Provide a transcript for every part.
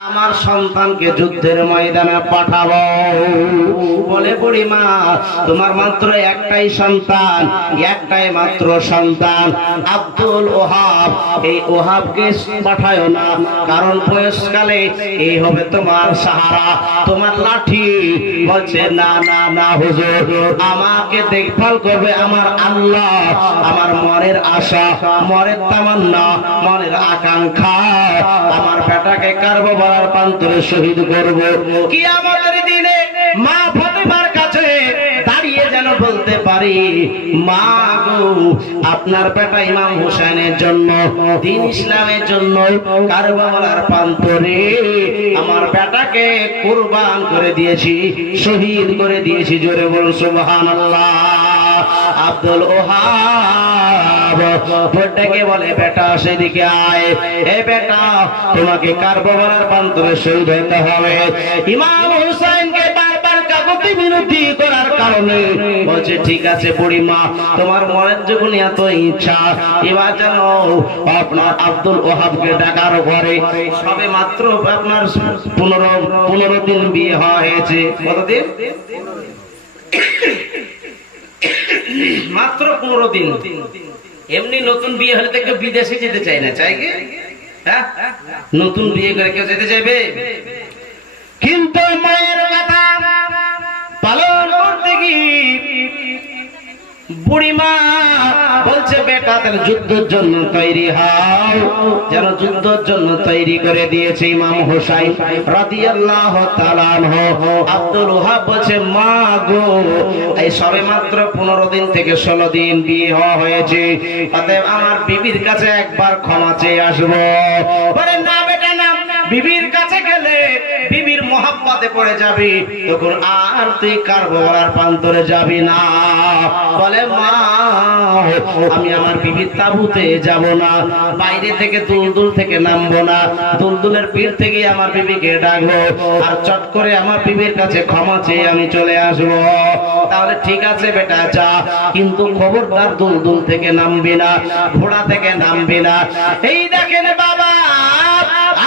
আমার সন্তানকে যুদ্ধের ময়দানে পাঠাবো। বলে বুড়িমা, তোমার মাত্র একটাই সন্তান, একটাই মাত্র সন্তান আব্দুল ওহাব। এই ওহাবকে পাঠায় না, কারণ বয়সকালে এই হবে তোমার সাহারা, তোমার লাঠি। বলছে না না না হুজুর, আমাকে দেখভাল করবে আমার আল্লাহ। আমার মনের আশা, মনের তামান্না, মনের আকাঙ্ক্ষা, আমার বেটাকে কারবালার প্রান্তরে শহীদ করব। কিয়ামতের দিনে মা ফাতেমার কাছে দাঁড়িয়ে যেন বলতে পারি, মা গো, আপনার বেটা ইমাম হোসেনের জন্য, দ্বীন ইসলামের জন্য কারবালার প্রান্তরে আমার বেটাকে কুরবান করে দিয়েছি, শহীদ করে দিয়েছি। জোরে বলুন সুবহানাল্লাহ। আব্দুল ওহাব ডেকে বলে, বেটা সেদিকে আয়। এ বেটা, তোমাকে কারবালার প্রান্তরে শহীদ হতে হবে। ইমাম হুসাইনকে বারবার কাকতি বিনতি করার কারণে বলছে, ঠিক আছে বুড়িমা, তোমার মনের যখন এত ইচ্ছা, এবার যেন আপনার আব্দুল ওহাবকে ডাকার পরে সবে মাত্র আপনার 15 দিন বিয়ে হয়েছে। কতদিন? মাত্র 15 দিন। এমনি নতুন বিয়ে হলে তো কেউ বিদেশে যেতে চায় না, চাই কি? হ্যাঁ, নতুন বিয়ে করে কেউ যেতে চাইবে? কিন্তু মায়ের কথা পালন করতে গিয়ে বুড়িমা বলছে, বেটা তার যুদ্ধের জন্য তৈরি হও। যেন যুদ্ধের জন্য তৈরি করে দিয়েছে ইমাম হোসাইন রাদিয়াল্লাহু তাআলা আনহু। আব্দুল ওহাব বলছে, মা গো, এই সবে মাত্র 15 দিন থেকে 16 দিন বিয়ে হওয়া হয়েছে, অতএব আমার বিবির কাছে একবার ক্ষমা চেয়ে আসবো। বলে, না বেটা না, বিবির কাছে গেলে বিবির মোহাব্বতে পড়ে যাবি, তখন আর তুই কারবালার প্রান্তরে যাবি না। বলে, মা, আমি আমার বিবির তাবুতে যাব না, বাইরে থেকে দুলদুল থেকে নামবো না, দুলদুলের পীর থেকে আমার বিবিকে ডাকবো, আর চট করে আমার বিবির কাছে ক্ষমা চেয়ে আমি চলে আসবো। তাহলে ঠিক আছে বেটা, যা, কিন্তু খবরদার দুলদুল থেকে নামবি না, ঘোড়া থেকে নামবি না। এই দেখেন বাবা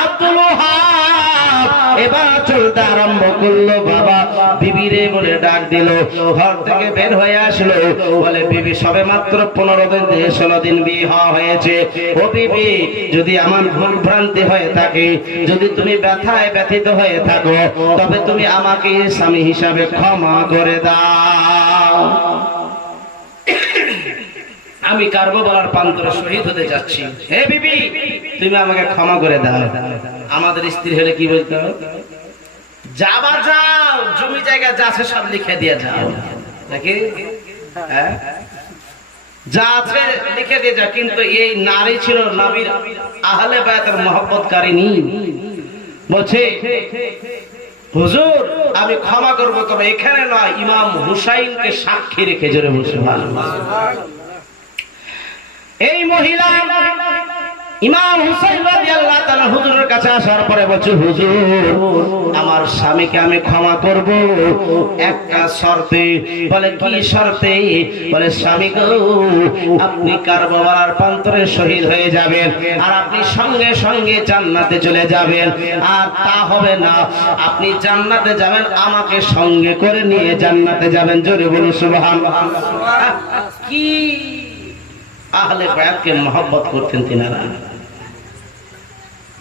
আব্দুল ওহাব এবার চলতে আরম্ভ করলো। বাবা বিবিরে বলে ডাক দিল, ঘর থেকে বের হয়ে আসলো। বলে, বিবি সবে মাত্র 15 দিন থেকে 16 দিন বিয়ে হওয়া হয়েছে। ও বিবি, যদি আমার ভুল ভ্রান্তি হয়ে থাকে, যদি তুমি ব্যথায় ব্যথিত হয়ে থাকো, তবে তুমি আমাকে স্বামী হিসাবে ক্ষমা করে দাও। আমি কারবালার প্রান্তরে শহীদ হতে যাচ্ছি, হে বিবি, তুমি আমাকে ক্ষমা করে দাও। আমাদের স্ত্রী হলে কি বলতে হবে? যাবা যাও, জমি জায়গা যা আছে সব লিখে দিয়ে যাও, নাকি? হ্যাঁ, যা আছে লিখে দিয়ে যাও। কিন্তু এই নারী ছিল নবীর আহলে বায়াতের মহব্বতকারিনী। বলছে, হুজুর আমি ক্ষমা করবো, তবে এখানে নয়, ইমাম হুসাইনকে সাক্ষী রেখে। জোরে বসে এই মহিলা ইমাম হুসাইন রাদিয়াল্লাহু তাআলা হুজুরের কাছে আসার পরে বলছে, হুজুর আমার স্বামীকে আমি ক্ষমা করব একটা শর্তে। বলে, কি শর্তে? বলে, স্বামী গো, আপনি কারবালার প্রান্তরে শহীদ হয়ে যাবেন, আর আপনি সঙ্গে সঙ্গে জান্নাতে চলে যাবেন। আর তা হবে না, আপনি জান্নাতে যাবেন, আমাকে সঙ্গে করে নিয়ে জান্নাতে যাবেন। জোরে বলুন সুবহানাল্লাহ। কি আহলে বায়াতকে মহব্বত করতেন তিনারা।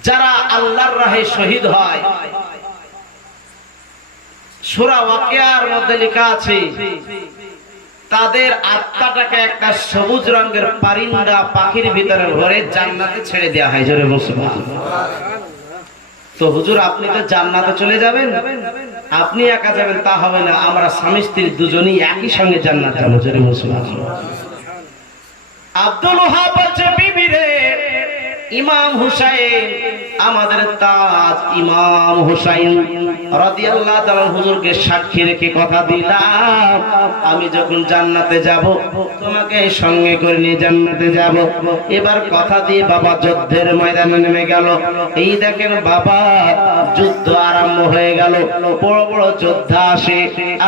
যারা আল্লাহর রাহে শহীদ হয়, সূরা ওয়াকিয়ার মধ্যে লেখা আছে, তাদের আত্মাটাকে একটা সবুজ রঙের পারিন্দা পাখির ভিতরে ভরে জান্নাতে ছেড়ে দেওয়া হয়। জোরে মুসলমান। তো হুজুর আপনি তো জান্নাতে চলে যাবেন, আপনি একা যাবেন তা হবে না, আমরা স্বামী স্ত্রী দুজনেই একই সঙ্গে জান্নাতে যাবো। জোরে মুসলমান। আব্দুল ওহাব বলছে, বিবি রে, ইমাম হুসাইন আমাদের তাজ, ইমাম হুসাইন রাদিয়াল্লাহু তাআলা হুজুরকে সাক্ষী রেখে কথা দিলাম, আমি যখন জান্নাতে যাব তোমাকে সঙ্গে করে নিয়ে জান্নাতে যাব। এবার কথা দিয়ে বাবা যুদ্ধের ময়দানে নেমে গেল। এই দেখেন বাবা, যুদ্ধ আরম্ভ হয়ে গেল। বড় বড় যোদ্ধা আসে,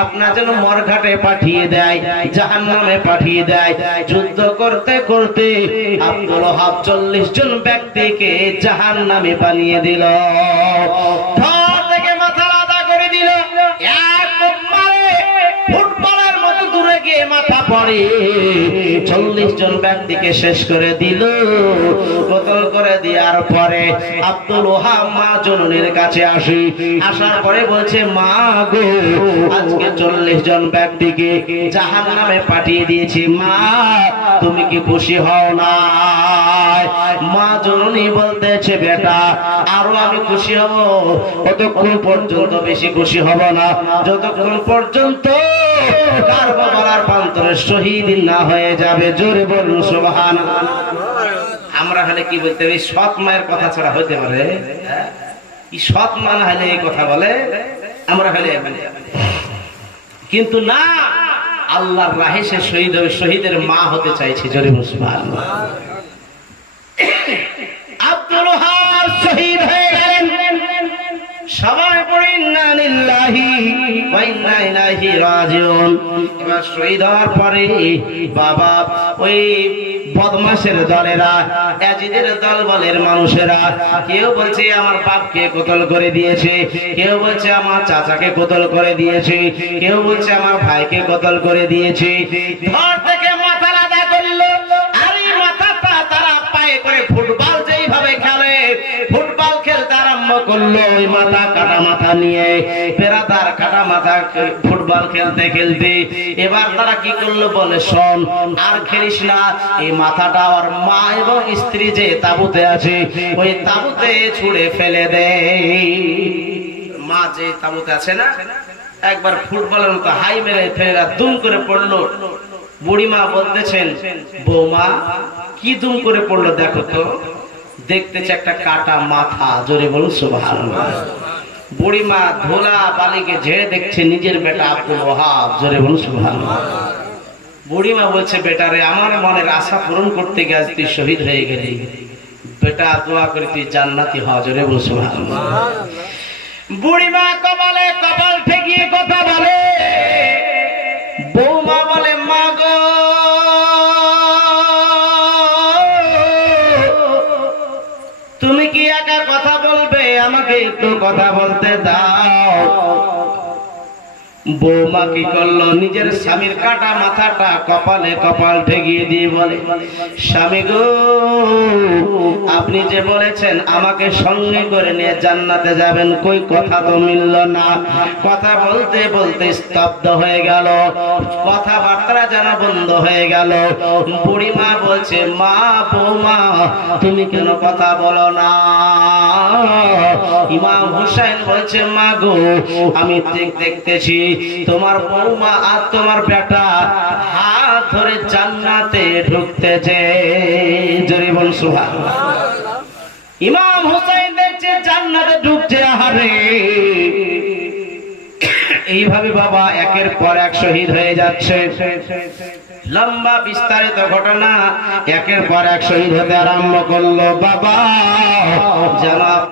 আপনার যেন মরঘাটে পাঠিয়ে দেয়, জাহান্নামে পাঠিয়ে দেয়। যুদ্ধ করতে করতে আব্দুল ওহাব 40 জন ব্যক্তিকে জাহান্নামে বানিয়ে দিল। পরে 40 জন ব্যক্তিকে শেষ করে দিল। কতল করে দেওয়ার পরে আব্দুল ওহাব মা জননীর কাছে আসার পরে বলছে, মা গো, আজকে 40 জন ব্যক্তিকে জাহান্নামে পাঠিয়ে দিয়েছি, মা তুমি কি খুশি হও না? মা জননী বলতেছে, বেটা আরো আমি খুশি হব, ততক্ষণ পর্যন্ত বেশি খুশি হব না যতক্ষণ পর্যন্ত কারবালার প্রান্তরে শহীদ না হয়ে যাবে। জোরে বলুন সুবহানাল্লাহ। আমরা হলে কি বলতে হবে? সৎ মায়ের কথা ছাড়া হইতে পারে? কি সৎ মা না হলে এই কথা বলে? আমরা হলে কিন্তু না, আল্লাহর রাহে সে শহীদ হবে, শহীদের মা হতে চাইছে। জোরে বলুন সুবহানাল্লাহ। আব্দুল ওহাব শহীদ হয়ে গেলেন। সবাই পড়ে ইন্না লিল্লাহি ওয়া ইন্না ইলাইহি রাজিউন। এবার শহীদ হওয়ার পরে বাবা ওই বদমাশের দলেরা, ইয়াজিদের দল বলের মানুষেরা, কেউ বলছে আমার বাপকে কতল করে দিয়েছে, কেউ বলছে আমার চাচাকে কতল করে দিয়েছে, কেউ বলছে আমার ভাইকে কতল করে দিয়েছে। ধর থেকে মাথা আলাদা করলো, আর এই মাথাটা তারা পায়ে করে ফুটবল যেইভাবে খেলে, ফুটবল খেলতে আরম্ভ করলো। ওই মাথা কাটা মাথা নিয়ে পেরাদার কাটা মাথা ফুটবল খেলতে খেলতে এবার তারা কি করলো বলে, শোন আর খেলিস না, এই মাথাটা আর মা এবং স্ত্রী যে তাবুতে আছে ওই তাবুতে ছুঁড়ে ফেলে দে। মা যে তাবুতে আছে না, একবার ফুটবলের মতো হাই মেরে ফেরা দুম করে পড়লো। বুড়িমা বলতেছেন, বৌমা কি দুম করে পড়লো দেখো তো। দেখতেছে একটা কাটা মাথা। জোরে বলুন সুবহানাল্লাহ। বুড়িমা ধোলা বালিকে ঝেড়ে দেখছে নিজের বেটা আব্দুল ওহাব। জোরে বলুন সুবহানাল্লাহ। বুড়িমা বলছে, বেটারে আমার মনের আশা পূরণ করতে গিয়ে আজ তুই শহীদ হয়ে গেলি, বেটা দোয়া করে তুই জান্নাতি হ। জোরে বলুন সুবহানাল্লাহ। বুড়িমা কপালে কপাল ঠেকিয়ে কথা বলে। বৌমা বলে, মা গো, তুমি কি একা কথা বলবে? আমাকে একটু কথা বলতে দাও। বৌমা কি করলো, নিজের স্বামীর কাটা মাথাটা কপালে কপাল ঠেকিয়ে দিয়ে বলে, স্বামী গো, আপনি যে বলেছেন আমাকে সঙ্গে করে নিয়ে জান্নাতে যাবেন, কই কথা তো মিলল না। কথা বলতে বলতে স্তব্ধ হয়ে গেল, কথাবার্তা যেন বন্ধ হয়ে গেল। বুড়িমা বলছে, মা বৌমা তুমি কেন কথা বলো না? ইমাম হুসাইন বলছে, মা গো, আমি দেখতেছি তোমার বৌমা আর তোমার বেটা হাত ধরে জান্নাতে ঢুকতেছে। জোরে বল সুবহানাল্লাহ। ইমাম হুসাইন দেখছে জান্নাতে ঢুকছে। আহারে, এইভাবে বাবা একের পর এক শহীদ হয়ে যাচ্ছে। লম্বা বিস্তারিত ঘটনা, একের পর এক শহীদ হতে আরম্ভ করলো। বাবা জানাব